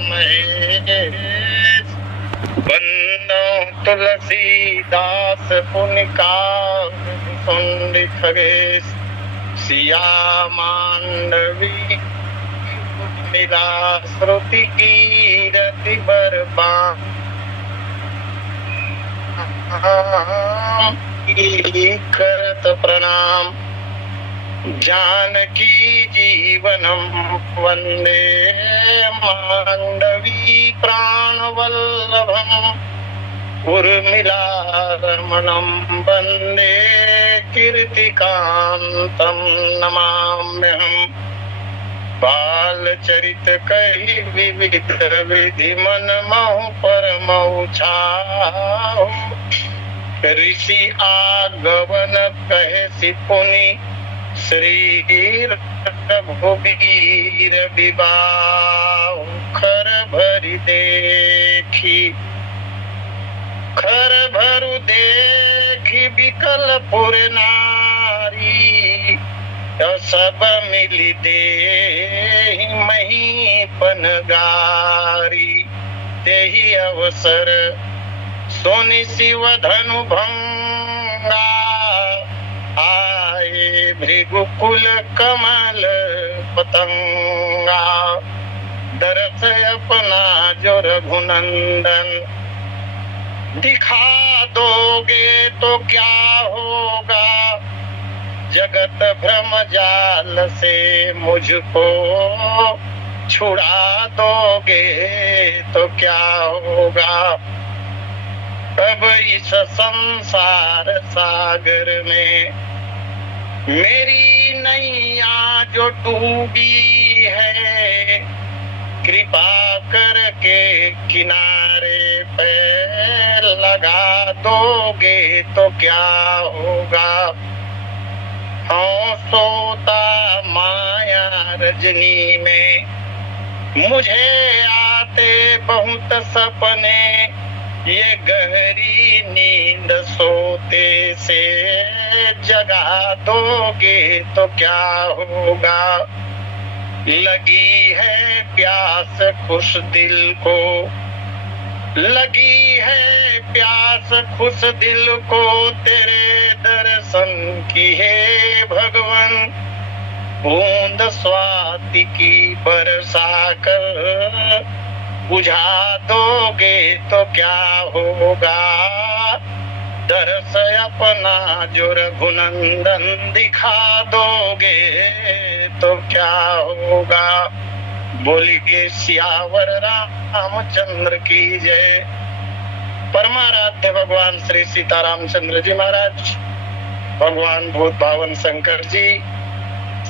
महेश बन्नो तुलसीदास पुनिकार सुन खगेश सिया मांडवी मिला श्रुति कीरति बरबान करत प्रणाम जानकी जीवनम वंदे मांडवी प्राणवल्लभम उर्मिला रमणम वंदे कीर्तिकांतम नमाम्यहम् बालचरित कहि विविध विधि मन महु परमौ छाओ ऋषि आगवन कहे सिपुनि श्री रघुबीर विवाह खर भरु देखी बिकल पुर नारी सब मिली दे महीपन गारी तेहि अवसर सोनि शिव धनु भंगा आए भृगुकुल कमल पतंगा दरस अपना जो रघुनंदन दिखा दोगे तो क्या होगा जगत भ्रम जाल से मुझको छुड़ा दोगे तो क्या होगा तब इस संसार सागर में मेरी नैया जो डूबी है कृपा करके किनारे पे लगा दोगे तो क्या होगा हाँ सोता माया रजनी में मुझे आते बहुत सपने ये गहरी नींद सोते से जगा दोगे तो क्या होगा लगी है प्यास खुश दिल को लगी है प्यास खुश दिल को तेरे दर्शन की है भगवान बूंद स्वाति की बरसा कर बुझा दोगे तो क्या होगा दरस अपना जो रघुनंदन दिखा दोगे तो क्या होगा बोलिए सियावर रामचंद्र की जय। परमाराध्य भगवान श्री सीतारामचंद्र जी महाराज भगवान भूत भावन शंकर जी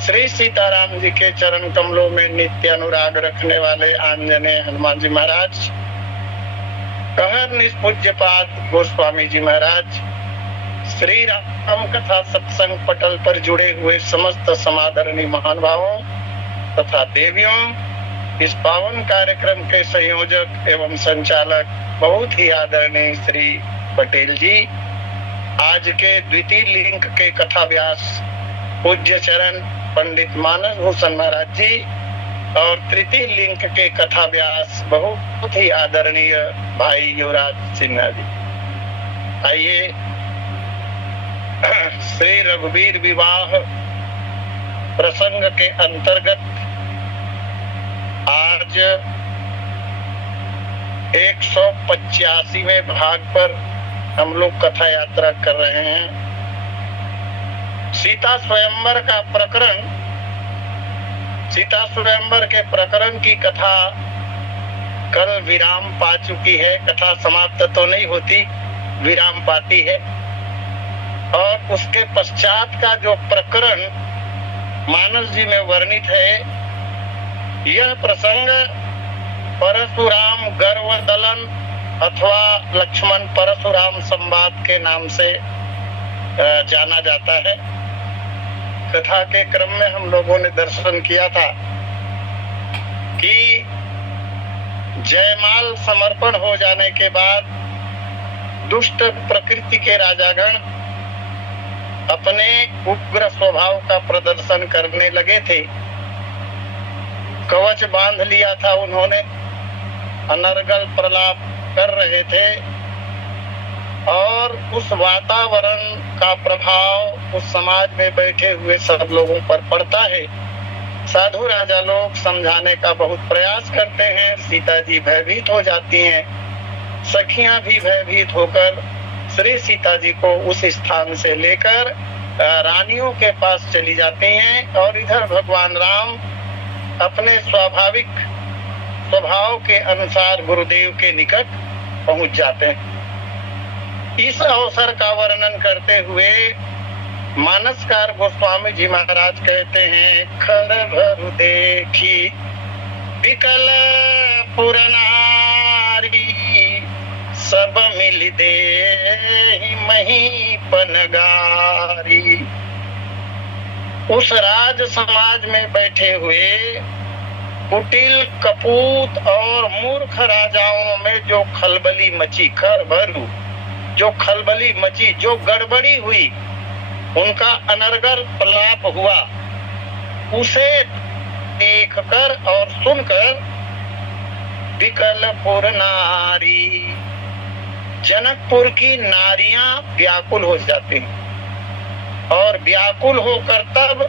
श्री सीताराम जी के चरण कमलों में नित्य अनुराग रखने वाले आंजनेय हनुमान जी महाराज कहर निष्पूज्यपाद गोस्वामी जी महाराज श्री राम कथा सत्संग पटल पर जुड़े हुए समस्त समादरणीय महान भावों तथा देवियों इस पावन कार्यक्रम के संयोजक एवं संचालक बहुत ही आदरणीय श्री पटेल जी आज के द्वितीय लिंक के कथा व्यास पूज्य चरण पंडित मानस भूषण महाराज जी और तृतीय लिंक के कथा व्यास बहुत ही आदरणीय भाई युवराज सिन्हा जी। आइए श्री रघुवीर विवाह प्रसंग के अंतर्गत आज 185वें भाग पर हम लोग कथा यात्रा कर रहे हैं। सीता स्वयंवर का प्रकरण सीता स्वयंवर के प्रकरण की कथा कल विराम पा चुकी है। कथा समाप्त तो नहीं होती, विराम पाती है। और उसके पश्चात का जो प्रकरण मानस जी में वर्णित है यह प्रसंग परशुराम गर्व दलन अथवा लक्ष्मण परशुराम संवाद के नाम से जाना जाता है। कथा के क्रम में हम लोगों ने दर्शन किया था कि जयमाल समर्पण हो जाने के बाद दुष्ट प्रकृति के राजागण अपने उग्र स्वभाव का प्रदर्शन करने लगे थे। कवच बांध लिया था उन्होंने अनर्गल प्रलाप कर रहे थे और उस वातावरण का प्रभाव उस समाज में बैठे हुए सब लोगों पर पड़ता है। साधु राजा लोग समझाने का बहुत प्रयास करते हैं, सीता जी भयभीत हो जाती हैं, सखियां भी भयभीत होकर श्री सीता जी को उस स्थान से लेकर रानियों के पास चली जाती हैं और इधर भगवान राम अपने स्वाभाविक स्वभाव के अनुसार गुरुदेव के निकट पहुंच जाते हैं। इस अवसर का वर्णन करते हुए मानसकार गोस्वामी जी महाराज कहते हैं, खर भरु देखी विकल पुर नारी, सब मिल दे महीपन गारी। उस राज समाज में बैठे हुए कुटिल कपूत और मूर्ख राजाओं में जो खलबली मची, खर भरू जो खलबली मची, जो गड़बड़ी हुई, उनका अनर्गल प्रलाप हुआ, उसे देखकर और सुनकर विकलपुर नारी, जनकपुर की नारियां व्याकुल हो जाती हैं और व्याकुल होकर तब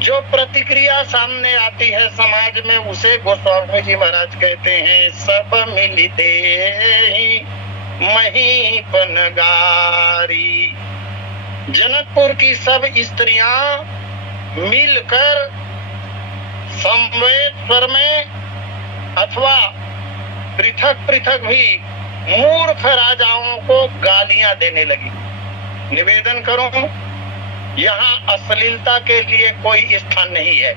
जो प्रतिक्रिया सामने आती है समाज में, उसे गोस्वामी जी महाराज कहते हैं, सब मिलते महीपन गारी। जनकपुर की सब स्त्रियां मिलकर समवेत स्वर में अथवा पृथक पृथक भी मूर्ख राजाओं को गालियां देने लगी। निवेदन करूं, यहाँ अश्लीलता के लिए कोई स्थान नहीं है।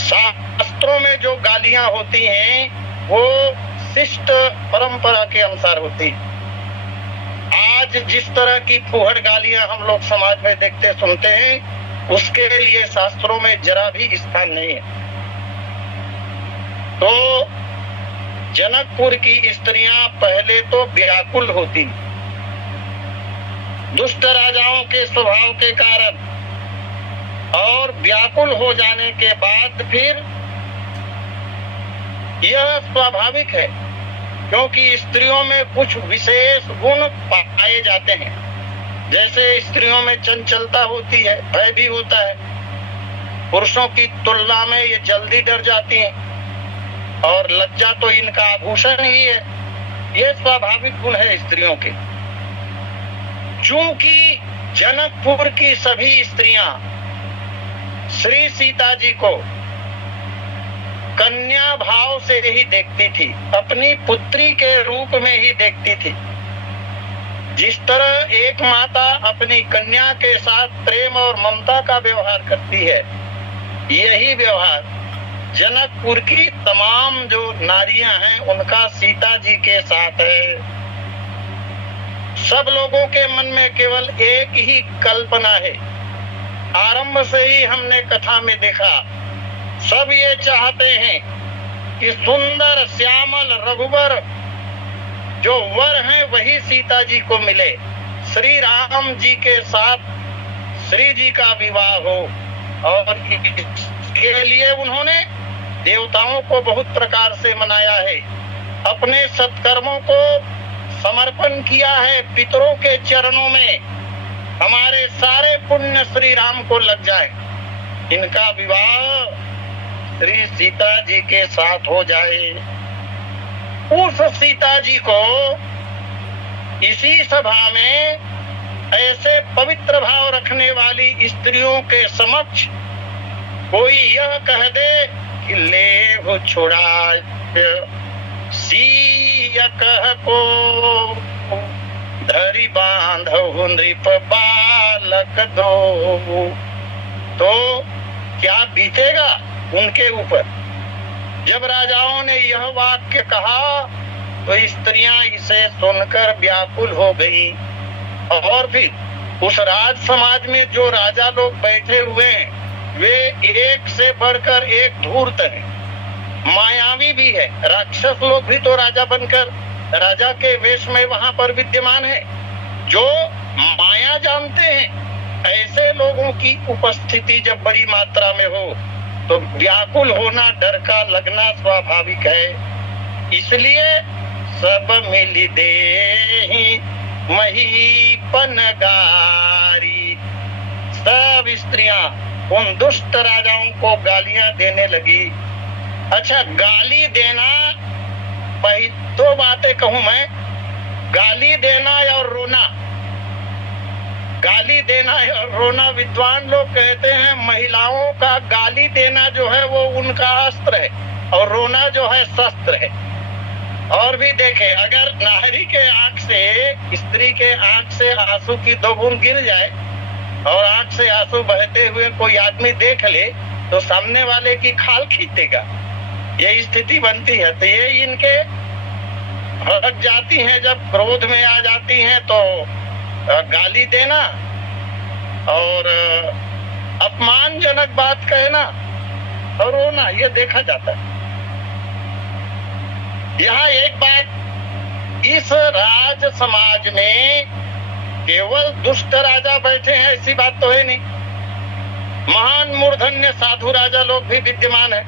शास्त्रों में जो गालियां होती हैं वो शिष्ट परंपरा के अनुसार होती है। आज जिस तरह की फूहड़ गालियां हम लोग समाज में देखते सुनते हैं, उसके लिए शास्त्रों में जरा भी स्थान नहीं है। तो जनकपुर की स्त्रियां पहले तो व्याकुल होती, दुष्ट राजाओं के स्वभाव के कारण, और व्याकुल हो जाने के बाद फिर यह स्वाभाविक है क्योंकि स्त्रियों में कुछ विशेष गुण पाए जाते हैं। जैसे स्त्रियों में चंचलता होती है, भय भी होता है, पुरुषों की तुलना में ये जल्दी डर जाती हैं और लज्जा तो इनका आभूषण ही है। ये स्वाभाविक गुण है स्त्रियों के। चूंकि जनकपुर की सभी स्त्रियां श्री सीता जी को कन्या भाव से ही देखती थी, अपनी पुत्री के रूप में ही देखती थी। जिस तरह एक माता अपनी कन्या के साथ प्रेम और ममता का व्यवहार करती है, यही व्यवहार जनकपुर की तमाम जो नारियां हैं उनका सीता जी के साथ है। सब लोगों के मन में केवल एक ही कल्पना है। आरंभ से ही हमने कथा में देखा, सब ये चाहते हैं कि सुंदर श्यामल रघुवर जो वर हैं वही सीता जी को मिले, श्री राम जी के साथ श्री जी का विवाह हो। और इसके लिए उन्होंने देवताओं को बहुत प्रकार से मनाया है, अपने सत्कर्मों को समर्पण किया है पितरों के चरणों में, हमारे सारे पुण्य श्री राम को लग जाए, इनका विवाह श्री सीता जी के साथ हो जाए। उस सीता जी को इसी सभा में ऐसे पवित्र भाव रखने वाली स्त्रियों के समक्ष कोई यह कह दे कि ले हो छुड़ा सिया कह को धरी बांधो नृप बालक दो, तो क्या बीतेगा उनके ऊपर। जब राजाओं ने यह वाक्य कहा तो स्त्रियां इसे सुनकर व्याकुल हो गई। और भी उस राज समाज में जो राजा लोग बैठे हुए हैं वे एक से बढ़कर एक धूर्त हैं, मायावी भी है। राक्षस लोग भी तो राजा बनकर राजा के वेश में वहां पर विद्यमान है, जो माया जानते हैं। ऐसे लोगों की उपस्थिति जब बड़ी मात्रा में हो तो व्याकुल होना, डर का लगना स्वाभाविक है। इसलिए सब मिली देहि महीपन गारी। सब स्त्रियां उन दुष्ट राजाओं को गालियां देने लगी। अच्छा, गाली देना, दो बातें कहूं मैं, गाली देना और रोना। गाली देना और रोना, विद्वान लोग कहते हैं महिलाओं का गाली देना जो है वो उनका अस्त्र है और रोना जो है शस्त्र है। और भी देखे, अगर नारी के आंख से, स्त्री के आंख से आंसू की दो बूंद गिर जाए और आंख से आंसू बहते हुए कोई आदमी देख ले तो सामने वाले की खाल खींचेगा। ये स्थिति बनती है। तो ये इनके भड़क जाती हैं, जब क्रोध में आ जाती हैं तो गाली देना और अपमानजनक बात कहना और रोना, ये देखा जाता है। यहाँ एक बात, इस राज समाज में केवल दुष्ट राजा बैठे हैं ऐसी बात तो है नहीं, महान मूर्धन्य साधु राजा लोग भी विद्यमान है,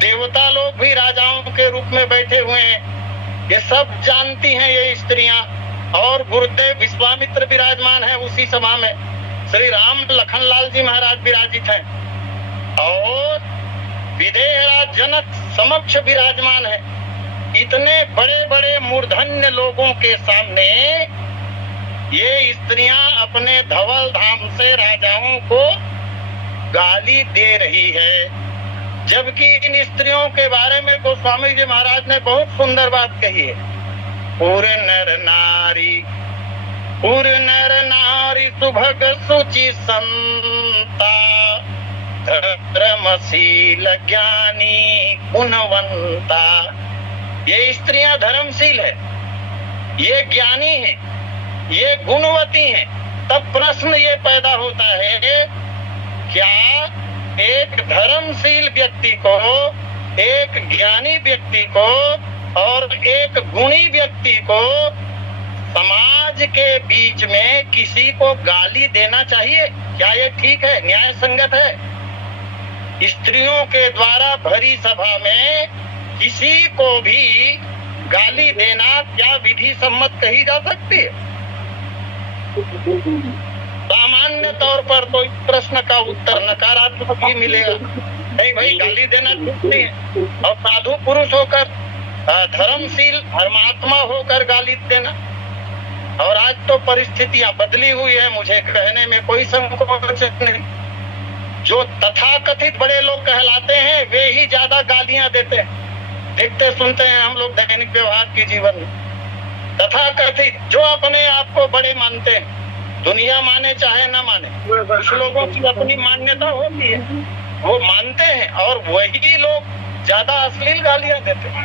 देवता लोग भी राजाओं के रूप में बैठे हुए हैं। ये सब जानती हैं ये स्त्रियां। और गुरुदेव विश्वामित्र विराजमान है उसी सभा में, श्री राम लखनलाल जी महाराज विराजित हैं और विदेहराज जनक समक्ष विराजमान है। इतने बड़े बड़े मूर्धन्य लोगों के सामने ये स्त्रियां अपने धवल धाम से राजाओं को गाली दे रही है। जबकि इन स्त्रियों के बारे में गोस्वामी जी महाराज ने बहुत सुंदर बात कही है। पूरे नर नारी सुभग सुचि संता, धर्मशील ज्ञानी गुणवंता। ये स्त्रियां धर्मशील है, ये ज्ञानी है, ये गुणवती है। तब प्रश्न ये पैदा होता है, क्या एक धर्मशील व्यक्ति को, एक ज्ञानी व्यक्ति को और एक गुणी व्यक्ति को समाज के बीच में किसी को गाली देना चाहिए? क्या ये ठीक है, न्याय संगत है? स्त्रियों के द्वारा भरी सभा में किसी को भी गाली देना क्या विधि सम्मत कही जा सकती है? सामान्य तौर पर तो इस प्रश्न का उत्तर नकारात्मक ही मिलेगा। नहीं भाई, गाली देना ठीक नहीं है। और साधु पुरुष होकर, धर्मशील धर्मात्मा होकर गाली देना। और आज तो परिस्थितियां बदली हुई है, मुझे कहने में कोई संकोच नहीं। जो तथाकथित बड़े लोग कहलाते हैं वे ही ज्यादा गालियां देते हैं। देखते सुनते हैं हम लोग दैनिक व्यवहार के जीवन में। तथाकथित जो अपने आप को बड़े मानते हैं, दुनिया माने चाहे ना माने, कुछ लोगों की अपनी मान्यता होती है, वो मानते हैं और वही लोग ज्यादा अश्लील गालियां देते हैं।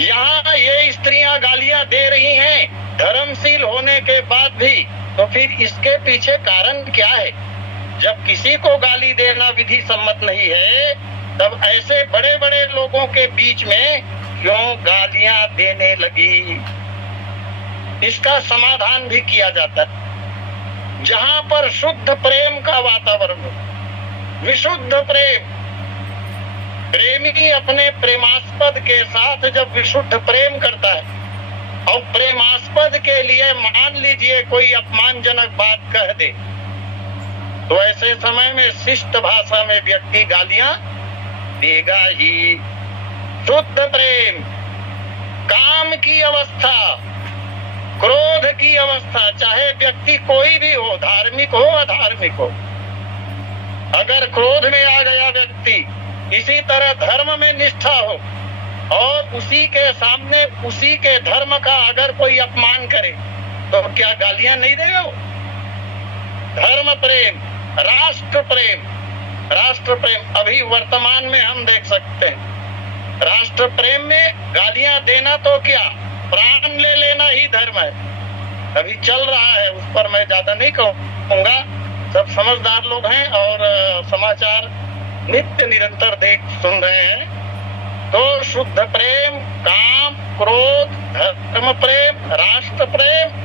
यहाँ ये स्त्रियां गालियां दे रही हैं धर्मशील होने के बाद भी, तो फिर इसके पीछे कारण क्या है? जब किसी को गाली देना विधि सम्मत नहीं है, तब ऐसे बड़े बड़े लोगों के बीच में क्यों गालियां देने लगी? इसका समाधान भी किया जाता है। जहां पर शुद्ध प्रेम का वातावरण हो, विशुद्ध प्रेम, प्रेमी अपने प्रेमास्पद के साथ जब विशुद्ध प्रेम करता है और प्रेमास्पद के लिए मान लीजिए कोई अपमानजनक बात कह दे, तो ऐसे समय में शिष्ट भाषा में व्यक्ति गालियां देगा ही। शुद्ध प्रेम, काम की अवस्था, क्रोध की अवस्था, चाहे व्यक्ति कोई भी हो, धार्मिक हो अधार्मिक हो, अगर क्रोध में आ गया व्यक्ति, इसी तरह धर्म में निष्ठा हो और उसी के सामने उसी के धर्म का अगर कोई अपमान करे तो क्या गालियां नहीं देगा वो? धर्म प्रेम, राष्ट्र प्रेम, राष्ट्र प्रेम अभी वर्तमान में हम देख सकते हैं। राष्ट्र प्रेम में गालियां देना तो क्या, प्राण ले लेना ही धर्म है। अभी चल रहा है, उस पर मैं ज्यादा नहीं कहूंगा। सब समझदार लोग हैं और समाचार नित्य निरंतर देख सुन रहे हैं। तो शुद्ध प्रेम, काम, क्रोध, धर्म प्रेम, राष्ट्र प्रेम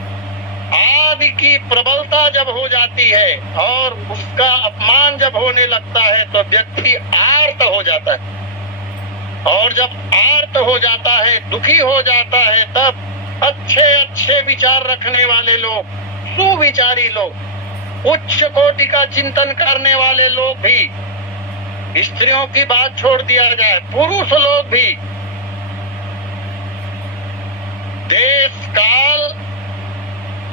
आदि की प्रबलता जब हो जाती है और उसका अपमान जब होने लगता है तो व्यक्ति आर्त हो जाता है। और जब आर्त हो जाता है, दुखी हो जाता है, तब अच्छे अच्छे विचार रखने वाले लोग, सुविचारी लोग, उच्च कोटि का चिंतन करने वाले लोग भी, स्त्रियों की बात छोड़ दिया जाए, पुरुष लोग भी देश काल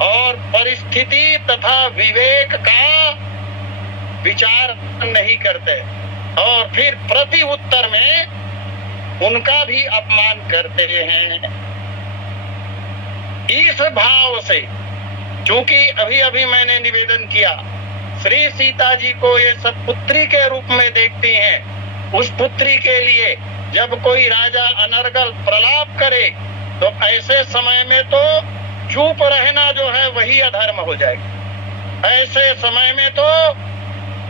और परिस्थिति तथा विवेक का विचार नहीं करते और फिर प्रति उत्तर में उनका भी अपमान करते हैं। इस भाव से, चूंकि अभी अभी मैंने निवेदन किया, श्री सीता जी को ये सब पुत्री के रूप में देखती हैं। उस पुत्री के लिए जब कोई राजा अनर्गल प्रलाप करे तो ऐसे समय में तो चुप रहना जो है वही अधर्म हो जाएगा। ऐसे समय में तो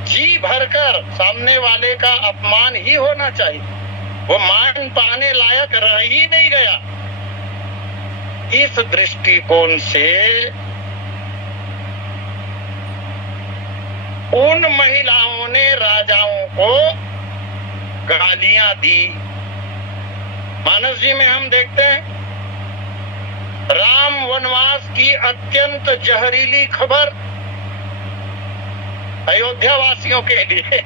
जी भरकर सामने वाले का अपमान ही होना चाहिए, वो मान पाने लायक रह ही नहीं गया। इस दृष्टिकोण से उन महिलाओं ने राजाओं को गालियां दी। मानस जी में हम देखते हैं राम वनवास की अत्यंत जहरीली खबर अयोध्या वासियों के लिए,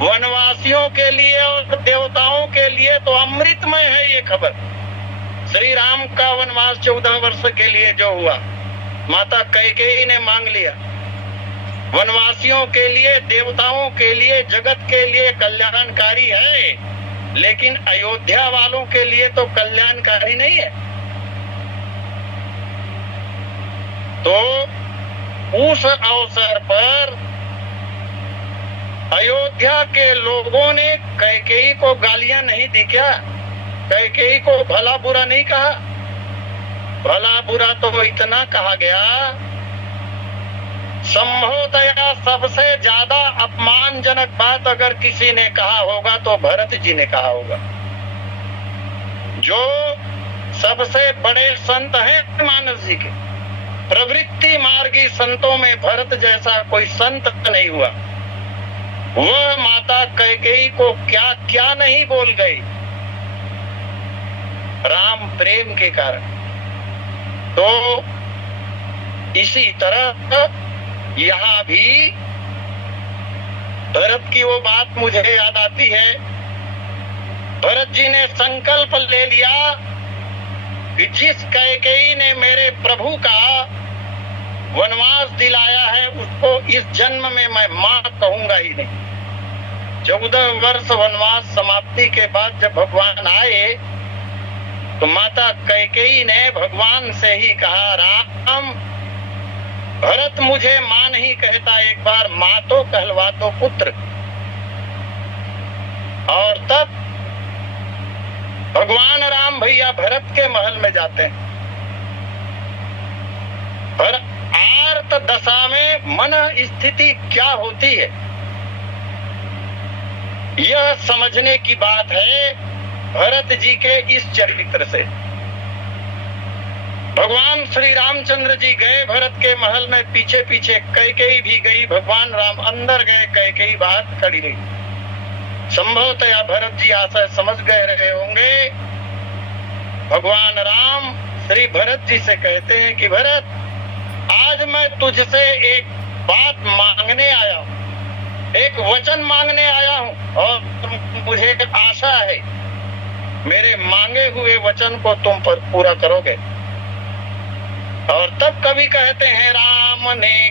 वनवासियों के लिए और देवताओं के लिए तो अमृतमय है ये खबर। श्री राम का वनवास 14 वर्ष के लिए जो हुआ, माता कैकेयी ने मांग लिया। वनवासियों के लिए, देवताओं के लिए, जगत के लिए कल्याणकारी है, लेकिन अयोध्या वालों के लिए तो कल्याणकारी नहीं है। तो उस अवसर पर अयोध्या के लोगों ने कैकेयी को गालियां नहीं दी क्या? कैकेयी को भला बुरा नहीं कहा? भला बुरा तो इतना कहा गया, संभवतया सबसे ज्यादा अपमानजनक बात अगर किसी ने कहा होगा तो भरत जी ने कहा होगा, जो सबसे बड़े संत हैं मानस जी के। प्रवृत्ति मार्गी संतों में भरत जैसा कोई संत नहीं हुआ। वह माता कैकेयी को क्या क्या नहीं बोल गई राम प्रेम के कारण। तो इसी तरह यहाँ भी भरत की वो बात मुझे याद आती है। भरत जी ने संकल्प ले लिया कि जिस कैकेयी ने मेरे प्रभु का वनवास दिलाया है उसको इस जन्म में मैं मां कहूंगा ही नहीं। 14 वर्ष वनवास समाप्ति के बाद जब भगवान आए तो माता कैकेयी ने भगवान से ही कहा, राम भरत मुझे मां नहीं कहता, एक बार मां तो कहलवा दो पुत्र। और तब भगवान राम भैया भरत के महल में जाते हैं। पर आर्त दशा में मन स्थिति क्या होती है यह समझने की बात है भरत जी के इस चरित्र से। भगवान श्री रामचंद्र जी गए भरत के महल में, पीछे पीछे कैकेयी भी गई। भगवान राम अंदर गए, कैकेयी बात खड़ी रही। संभवतया भरत जी आशय समझ गए रहे होंगे। भगवान राम श्री भरत जी से कहते हैं कि भरत, आज मैं तुझसे एक बात मांगने आया हूँ, एक वचन मांगने आया हूँ और मुझे आशा है मेरे मांगे हुए वचन को तुम पर पूरा करोगे। और तब कवि कहते हैं राम ने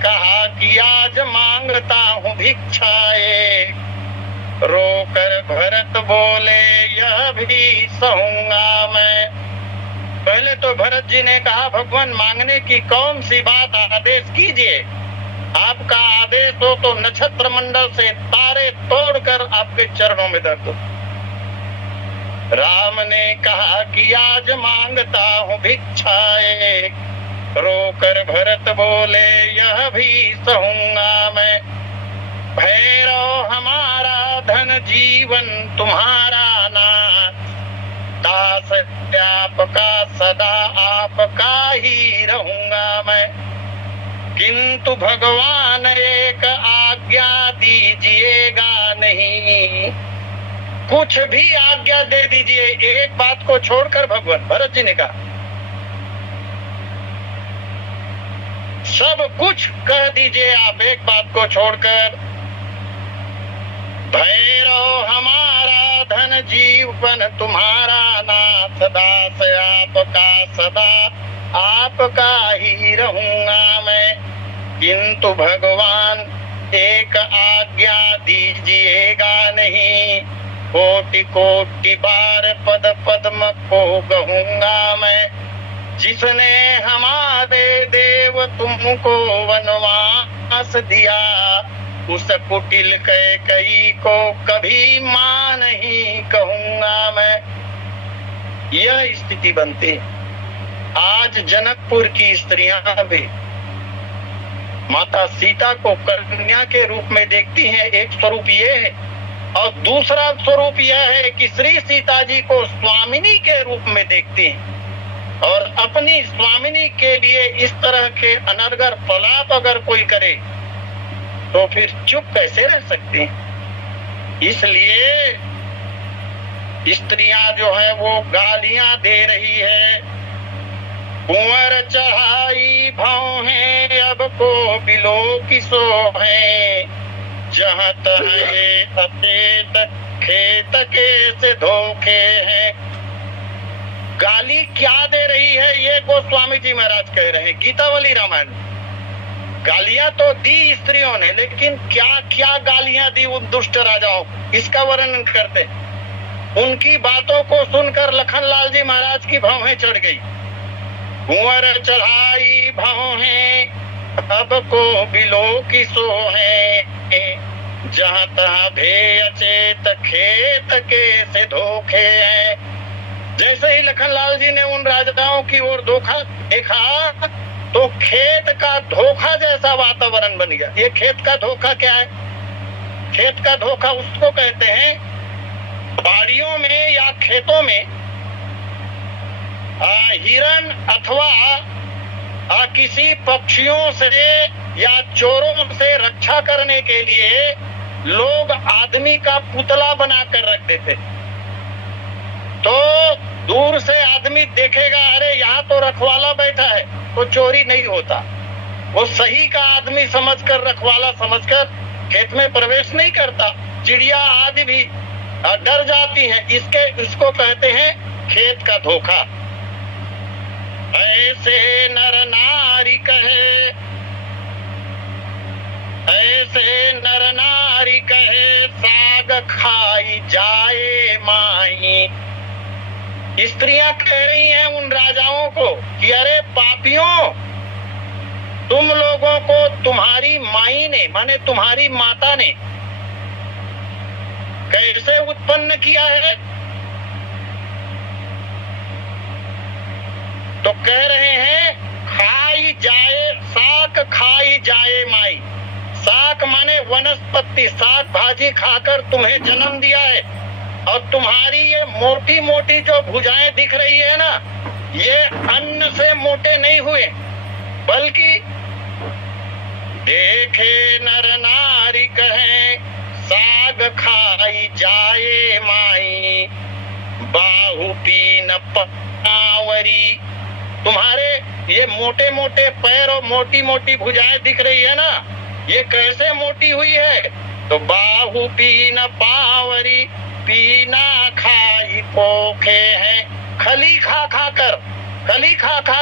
कहा कि आज मांगता हूँ भिक्षाए, रोकर भरत बोले यह भी सहूंगा मैं। पहले तो भरत जी ने कहा, भगवान मांगने की कौन सी बात, आदेश कीजिए। आपका आदेश हो तो नक्षत्र मंडल से तारे तोड़कर आपके चरणों में धर दूं। राम ने कहा कि आज मांगता हूँ भिक्षाए, रोकर भरत बोले यह भी सहूंगा मैं। भैरव हमारा धन जीवन तुम्हारा नाथ, दास आपका सदा आपका ही रहूंगा मैं। किंतु भगवान एक आज्ञा दीजिएगा नहीं, कुछ भी आज्ञा दे दीजिए, एक बात को छोड़कर भगवान भरत जी ने कहा, सब कुछ कह दीजिए आप, एक बात को छोड़कर। भैरव हमारा धन जीवन तुम्हारा, नाथ दास आपका सदा आपका ही रहूंगा मैं। किंतु भगवान एक आज्ञा दीजिएगा नहीं, कोटि कोटि बार पद पद्म को कहूंगा मैं। जिसने हमारे देव तुमको वनवास दिया, उस कुटिल कैकई को कभी मां नहीं कहूंगा मैं। यह स्थिति बनती। आज जनकपुर की स्त्रियां भी माता सीता को कन्या के रूप में देखती हैं, एक स्वरूप ये है, और दूसरा स्वरूप यह है कि श्री सीता जी को स्वामिनी के रूप में देखती हैं। और अपनी स्वामिनी के लिए इस तरह के अनर्गल प्रलाप अगर कोई करे तो फिर चुप कैसे रह सकती हैं? इसलिए स्त्रियां जो है वो गालियां दे रही है। कुंवर चढ़ाई भाव है, अब को बिलो किसो है। जहाँ तहाँ अचेत खेत के से धोखे हैं। गाली क्या दे रही है ये गोस्वामी जी महाराज कह रहे हैं गीतावली रामायण। गालियां तो दी स्त्रियों ने, लेकिन क्या क्या गालियां दी उन दुष्ट राजाओं, इसका वर्णन करते। उनकी बातों को सुनकर लखनलाल जी महाराज की भौहें चढ़ गई। कुंवर चढ़ाई भौहें, अब को बिलो किसो है। जहाँ तहाँ भे अचेत खेत के से धोखे हैं। जैसे ही लखनलाल जी ने उन राजाओं की ओर धोखा देखा तो खेत का धोखा जैसा वातावरण बन गया। ये खेत का धोखा क्या है? खेत का धोखा उसको कहते हैं बाड़ियों में या खेतों में हिरन अथवा किसी पक्षियों से या चोरों से रक्षा करने के लिए लोग आदमी का पुतला बनाकर रख देते। तो दूर से आदमी देखेगा, अरे यहाँ तो रखवाला बैठा है, तो चोरी नहीं होता। वो सही का आदमी समझकर, रखवाला समझकर खेत में प्रवेश नहीं करता। चिड़िया आदि भी डर जाती हैं। इसको कहते हैं खेत का धोखा। ऐसे नर नारी कहे, ऐसे नर नारी कहे, साग खाई जाए माई। स्त्रियां कह रही हैं उन राजाओं को कि अरे पापियों, तुम लोगों को तुम्हारी माई ने, माने तुम्हारी माता ने कैसे उत्पन्न किया है। तो कह रहे हैं खाई जाए, साग खाई जाए माई। साग माने वनस्पति, साग भाजी खाकर तुम्हें जन्म दिया है। और तुम्हारी ये मोटी मोटी जो भुजाएं दिख रही है ना, ये अन्न से मोटे नहीं हुए, बल्कि देखे नर नारी कहे, साग खाई जाए माई। बाहु पीन पावरी। तुम्हारे ये मोटे मोटे पैर और मोटी मोटी भुजाएं दिख रही है ना, ये कैसे मोटी हुई है? तो बाहु पीन पावरी, पीना खाई पोखे हैं। खली खा खा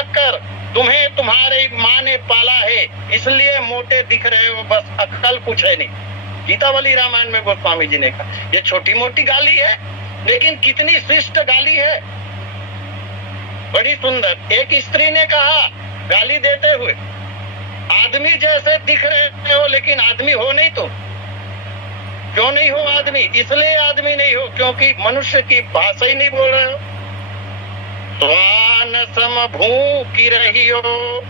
कर तुम्हें तुम्हारे माँ ने पाला है, इसलिए मोटे दिख रहे हो, बस अक्ल कुछ है नहीं। गीतावली रामायण में गोस्वामी जी ने कहा। ये छोटी मोटी गाली है, लेकिन कितनी शिष्ट गाली है, बड़ी सुंदर। एक स्त्री ने कहा गाली देते हुए, आदमी जैसे दिख रहे हो लेकिन आदमी हो नहीं तुम। क्यों नहीं हो आदमी? इसलिए आदमी नहीं हो क्योंकि मनुष्य की भाषा ही नहीं बोल रहे हो। स्वान सम भूखी रही हो,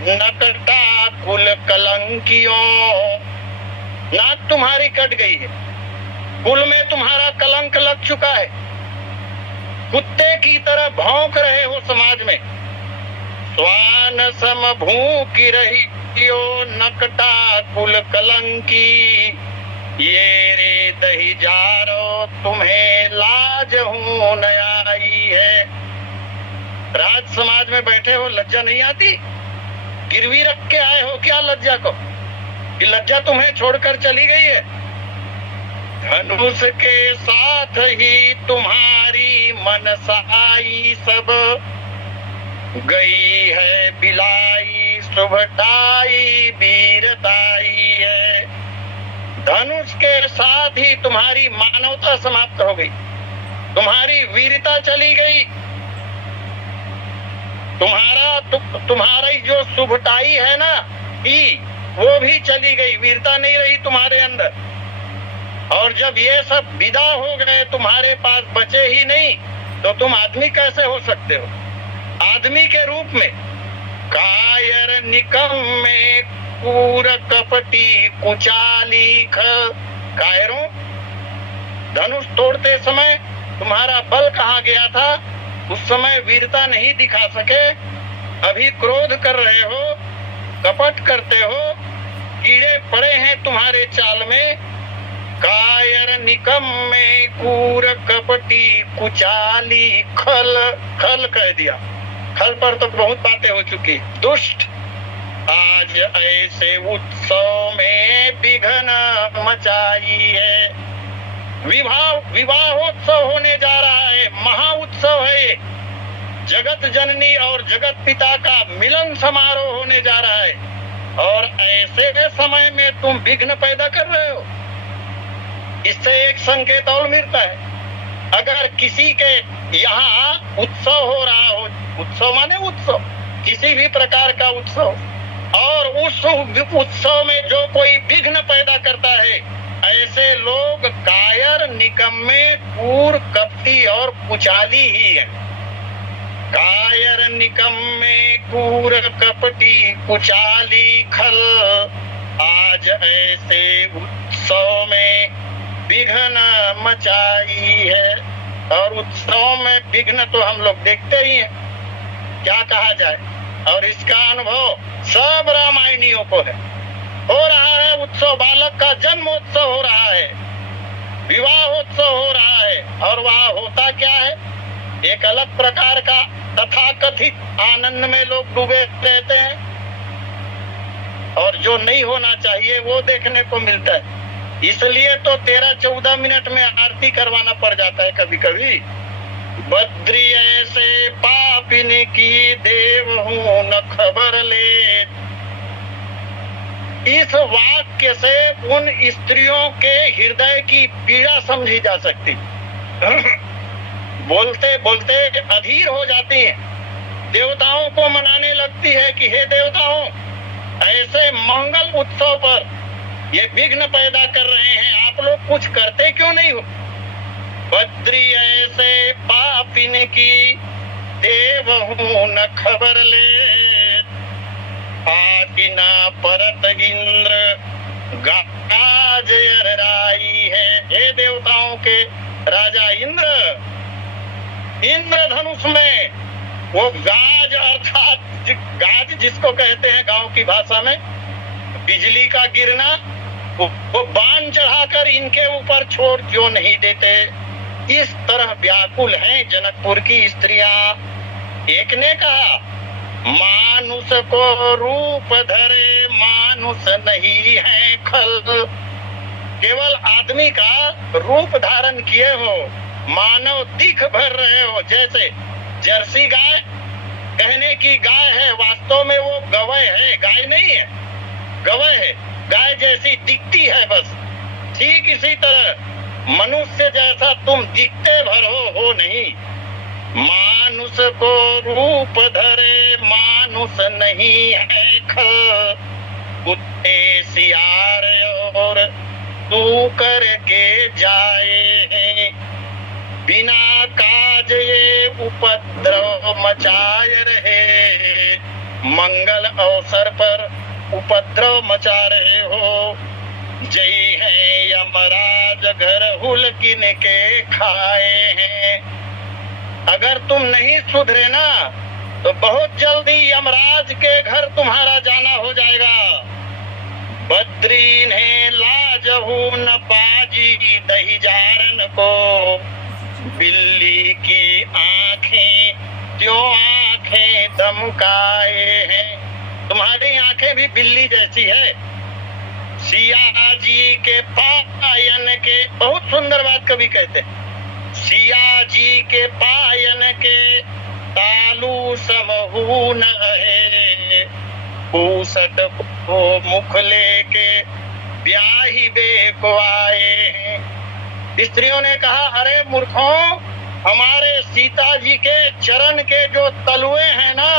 नकटा कुल कलंकियों। नाक तुम्हारी कट गई है, कुल में तुम्हारा कलंक लग चुका है, कुत्ते की तरह भौंक रहे हो समाज में। स्वान सम भूखी रही, नकटा कुल कलंकी। ये रे दही जारो तुम्हें लाज हूं न आई है। राज समाज में बैठे हो, लज्जा नहीं आती? गिरवी रख के आए हो क्या लज्जा को, कि लज्जा तुम्हें छोड़कर चली गई है? धनुष के साथ ही तुम्हारी मनसाई सब गई है बिलाई, सुभटाई वीरताई है। धनुष के साथ ही तुम्हारी मानवता समाप्त हो गई, तुम्हारी वीरता चली गई, तुम्हारी जो सुभटाई है ना ही, वो भी चली गई, वीरता नहीं रही तुम्हारे अंदर। और जब ये सब विदा हो गए, तुम्हारे पास बचे ही नहीं, तो तुम आदमी कैसे हो सकते हो? आदमी के रूप में कायर निकम्मे कूर कपटी कुचाली कायरों, धनुष तोड़ते समय तुम्हारा बल कहाँ गया था? उस समय वीरता नहीं दिखा सके, अभी क्रोध कर रहे हो, कपट करते हो, कीड़े पड़े हैं तुम्हारे चाल में। कायर निकम्मे कूर कपटी कुचाली खल, खल कह दिया, खल पर तो बहुत बातें हो चुकी। दुष्ट, आज ऐसे उत्सव में विघ्न मचाई है। विवाहोत्सव होने जा रहा है, महा उत्सव है, जगत जननी और जगत पिता का मिलन समारोह होने जा रहा है, और ऐसे समय में तुम विघ्न पैदा कर रहे हो। इससे एक संकेत और मिलता है, अगर किसी के यहाँ उत्सव हो रहा हो, उत्सव माने उत्सव, किसी भी प्रकार का उत्सव, और उस उत्सव में जो कोई विघ्न पैदा करता है, ऐसे लोग कायर निकम्मे कूर कपटी और कुचाली ही है। कायर निकम्मे कूर कपटी कुचाली खल, आज ऐसे उत्सव में विघ्न मचाई है। और उत्सव में विघ्न तो हम लोग देखते ही हैं, क्या कहा जाए। और इसका अनुभव सब रामायणियों को है। हो रहा है उत्सव, बालक का जन्मोत्सव हो रहा है, विवाहोत्सव हो रहा है, और वहाँ होता क्या है? एक अलग प्रकार का तथाकथित आनंद में लोग डूबे रहते हैं, और जो नहीं होना चाहिए वो देखने को मिलता है। इसलिए तो 13-14 मिनट में आरती करवाना पड़ जाता है कभी कभी। बद्री ऐसे पापिन की देव हूं न खबर ले, इस वाक्य से उन स्त्रियों के हृदय की पीड़ा समझी जा सकती। बोलते बोलते अधीर हो जाती हैं, देवताओं को मनाने लगती है कि हे देवताओं, ऐसे मंगल उत्सव पर ये विघ्न पैदा कर रहे हैं, आप लोग कुछ करते क्यों नहीं हो? बद्री ऐसे पापिन की देव हूं न खबर ले, आकिना परत इंद्र गाज राई है। हे देवताओं के राजा इंद्र, इंद्रधनुष में वो गाज, अर्थात गाज जिसको कहते हैं गांव की भाषा में, बिजली का गिरना, वो बाण चढ़ाकर इनके ऊपर छोड़ क्यों नहीं देते? इस तरह व्याकुल हैं जनकपुर की स्त्रियां। एक ने कहा, मानुष को रूप धरे मानुष नहीं है खल, केवल आदमी का रूप धारण किए हो, मानव दिख भर रहे हो। जैसे जर्सी गाय कहने की गाय है, वास्तव में वो गवय है, गाय नहीं है, गवय है, गाय जैसी दिखती है बस। ठीक इसी तरह मनुष्य जैसा तुम दिखते भर हो नहीं। मानुष को रूप धरे मानुष नहीं है खल, कुत्ते सियार और तू करके जाए हैं, बिना काज ये उपद्रव मचाए रहे, मंगल अवसर पर उपद्रव मचा रहे हो। जय है यमराज घर हुल किन के खाए हैं। अगर तुम नहीं सुधरे ना तो बहुत जल्दी यमराज के घर तुम्हारा जाना हो जाएगा। बद्री ने लाजहू न को बिल्ली की आंखें क्यों आंखें दमकाए हैं। तुम्हारी आंखें भी बिल्ली जैसी है। सिया जी के पायन के, बहुत सुंदर बात कवि कहते हैं, सिया जी के पायन के तालू समहू न है, पूसट को मुख लेके ब्याही बेको आए हैं। स्त्रियों ने कहा, अरे मूर्खों, हमारे सीता जी के चरण के जो तलुए हैं ना,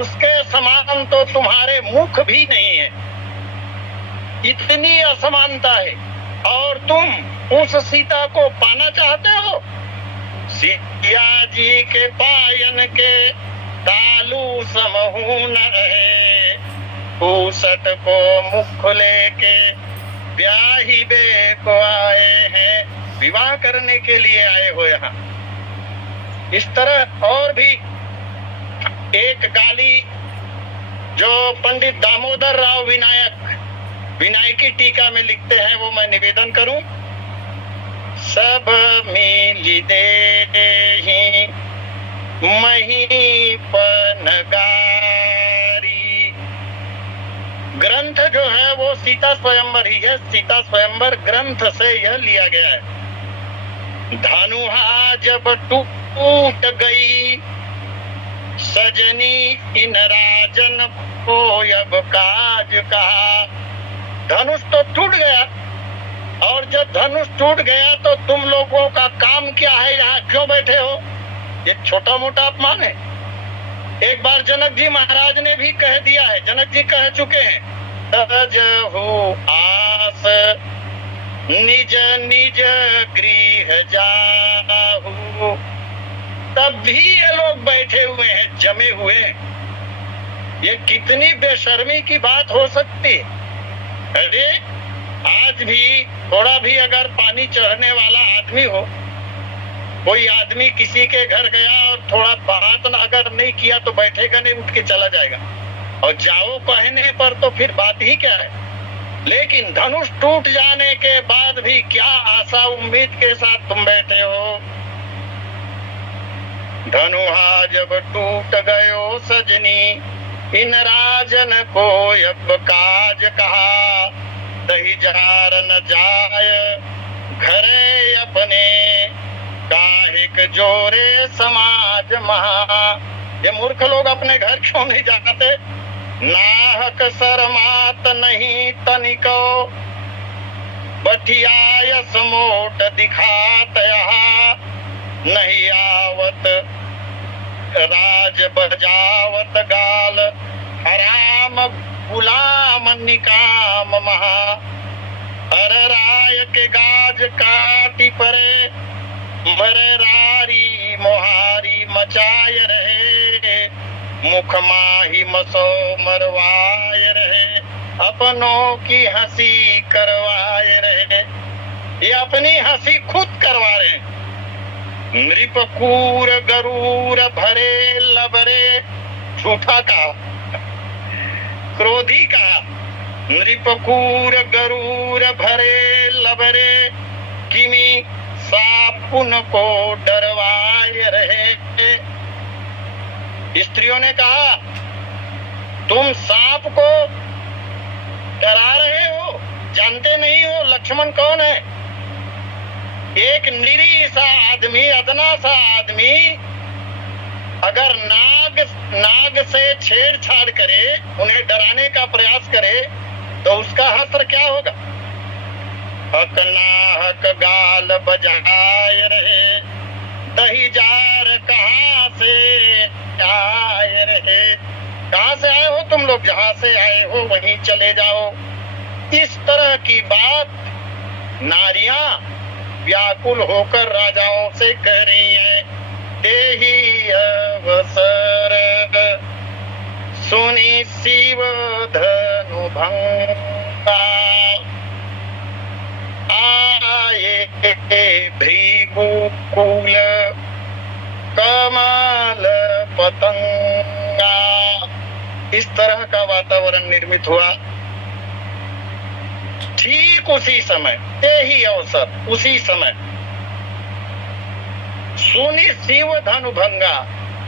उसके समान तो तुम्हारे मुख भी नहीं है। इतनी असमानता है और तुम उस सीता को पाना चाहते हो। सिया जी के पायन के तालू समहू न रहे, पूसट को मुख लेके ब्याही बेको आए हैं। विवाह करने के लिए आए हो यहाँ। इस तरह और भी एक गाली जो पंडित दामोदर राव विनायकी टीका में लिखते हैं, वो मैं निवेदन करूं। सब मिली देहि महीपन गारी। ग्रंथ जो है वो सीता स्वयंवर ही है। सीता स्वयंवर ग्रंथ से यह लिया गया है। धनुहा जब टूट गई सजनी इन राजन को अब काज कहा। धनुष तो टूट गया, और जब धनुष टूट गया तो तुम लोगों का काम क्या है, यहाँ क्यों बैठे हो? ये छोटा मोटा अपमान है। एक बार जनक जी महाराज ने भी कह दिया है, जनक जी कह चुके हैं, तजहु आस निज निज गृह जाहु। तब भी ये लोग बैठे हुए हैं, जमे हुए हैं। ये कितनी बेशर्मी की बात हो सकती है। अरे आज भी थोड़ा भी अगर पानी चढ़ने वाला आदमी हो, कोई आदमी किसी के घर गया और थोड़ा बात अगर नहीं किया तो बैठेगा नहीं, उठ के चला जाएगा। और जाओ कहने पर तो फिर बात ही क्या है। लेकिन धनुष टूट जाने के बाद भी क्या आशा उम्मीद के साथ तुम बैठे हो। धनुहा जब टूट गयो सजनी इन राजन को अब काज कहा। दही जार न जाय घरे अपने काहिक जोरे समाज महा। ये मूर्ख लोग अपने घर क्यों नहीं जाते? नाहक शरमात नहीं तनिको बठियायस मोट दिखात यहाँ। नहीं आवत राज बजावत गाल हराम गुलाम निकाम महा। हर राय के गाज काटी परे मरे रारी मोहारी मचाय रहे। मुख माही मसो मरवाए रहे अपनों की हंसी करवाए रहे। ये अपनी हंसी खुद करवा रहे हैं। नृपकूर गरूर भरे लबरे, झूठा का क्रोधी का। नृपकूर गरूर भरे लबरे किमी सापुन को डरवाए रहे। स्त्रियों ने कहा, तुम सांप को डरा रहे हो, जानते नहीं हो लक्ष्मण कौन है। एक निरीह सा आदमी, अदना सा आदमी अगर नाग से छेड़छाड़ करे, उन्हें डराने का प्रयास करे, तो उसका हश्र क्या होगा। हक नाहक गाल बजाए रहे दही जार कहाँ से आए रहे। कहाँ से आए हो तुम लोग? जहाँ से आए हो वहीं चले जाओ। इस तरह की बात नारियां व्याकुल होकर राजाओं से कह रही हैं। देहि अवसर सुनी शिव धनु भंगा। आए भृगुकुल कमल पतंगा। इस तरह का वातावरण निर्मित हुआ। ठीक उसी समय, यही अवसर, उसी समय सुनि शिव धनु भंगा,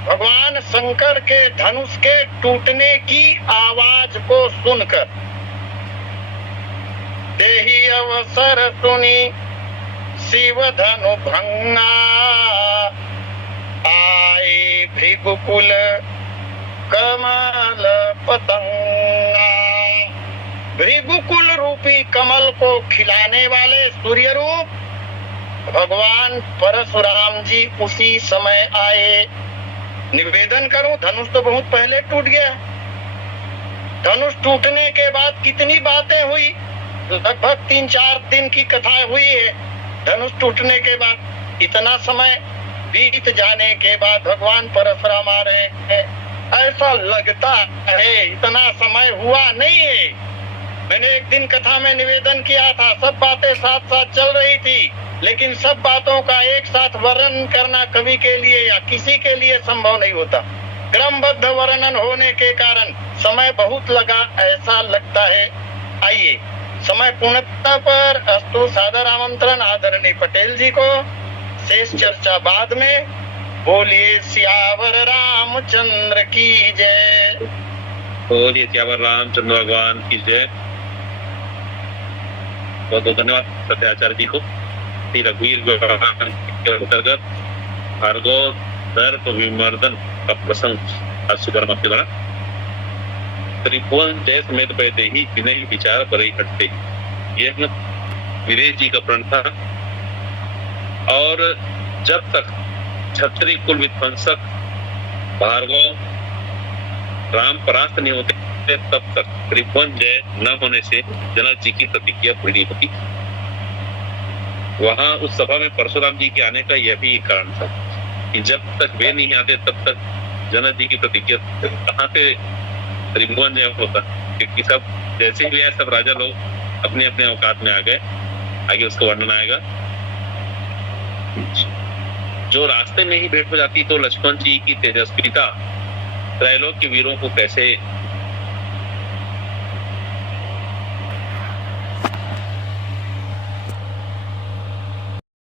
भगवान शंकर के धनुष के टूटने की आवाज को सुनकर देहि अवसर सुनी शिव धनु भंगा, आए भृगुकुल कमल पतंगा। भृगुकुल रूपी कमल को खिलाने वाले सूर्य रूप भगवान परशुराम जी उसी समय आए। निवेदन करूं, धनुष तो बहुत पहले टूट गया। धनुष टूटने के बाद कितनी बातें हुई, लगभग 3-4 दिन की कथा हुई है। धनुष टूटने के बाद इतना समय बीत जाने के बाद भगवान परशुराम आ रहे हैं, ऐसा लगता है इतना समय हुआ नहीं है। मैंने एक दिन कथा में निवेदन किया था, सब बातें साथ साथ चल रही थी, लेकिन सब बातों का एक साथ वर्णन करना कवि के लिए या किसी के लिए संभव नहीं होता। क्रमबद्ध वर्णन होने के कारण समय बहुत लगा, ऐसा लगता है। आइए समय पूर्णता पर अस्तु सादर आमंत्रण आदरणीय पटेल जी को, शेष चर्चा बाद में। बोलिए सियावर रामचंद्र की जय। बोलिए सियावर रामचंद्र भगवान की जय। बहुत बहुत धन्यवाद सत्याचार्य जी को। श्री रघुवीर के अंतर्गत भार्गव दर्प विमर्दन का प्रसंग आज सुबह आपके द्वारा त्रिभुवन जय समेत बैठे ही विनय विचार पर ही हटते, यह वीरेश जी का प्रण था। और जब तक क्षत्रिय कुल विध्वंसक भार्गव राम परास्त नहीं होते तब तक त्रिभुवन जय न होने से जनक जी की प्रतिज्ञा पूरी होती। वहां उस सभा में परशुराम जी के आने का यह भी एक कारण था कि जब तक वे नहीं आते तब तक जनक जी की प्रतिज्ञा कहाँ से त्रिभुवन जय होता, क्योंकि सब जैसे भी आए सब राजा लोग अपने अपने औकात में आ गए। आगे उसका वर्णन आएगा। जो रास्ते में ही भेंट हो जाती तो लक्ष्मण जी की तेजस्विता त्रैलोक्य वीरों को कैसे